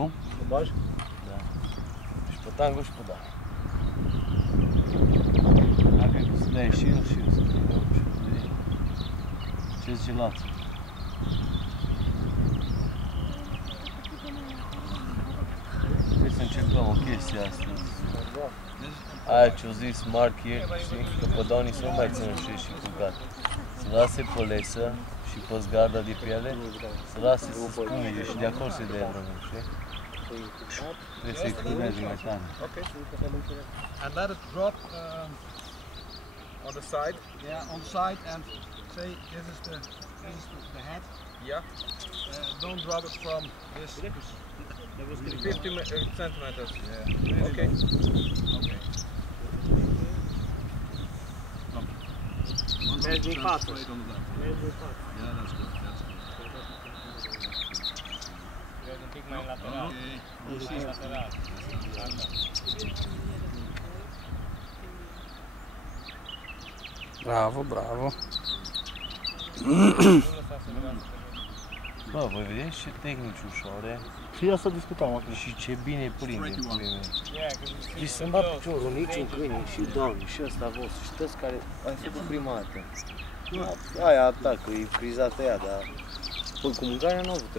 Cum? Bombaj? Da. Și pe tango și pe da. Dacă să dai și eu, să dai eu și pe ei. Ce zice Lață? Trebuie să încercăm o chestie astăzi. Aia ce-o zis Marc ieri, știi? Că pe Downy să nu mai țină și cu gat. Să lase pe lesă și pe zgarda de pe ele, să lase să spumeze și de acolo să-i dea drumul, știi? Trebuie să-i cruneze mai tare. Okay. And let it drop on the side. Yeah, on the side, and say this is the head. Yeah. Don't drop it from this. 50 centimeters. Yeah. Okay. Okay. Mergi din față. Straight on the left. Mergi din față. Yeah, that's good. That's good. Mergi un pic mai lateral. Okay. Mai lateral. Bravo, bravo. Bă, voi vedeți ce tehnici ușoare Și asta discutam acum. și ce bine prinde cu mine. Și să-mi bat piciorul, niciun câine, și Downy, și ăsta vostru, și toți care ai făcut prima dată. Aia atacă, e frizată ea, dar... Bă, cu mâncarea nu au avut treabă.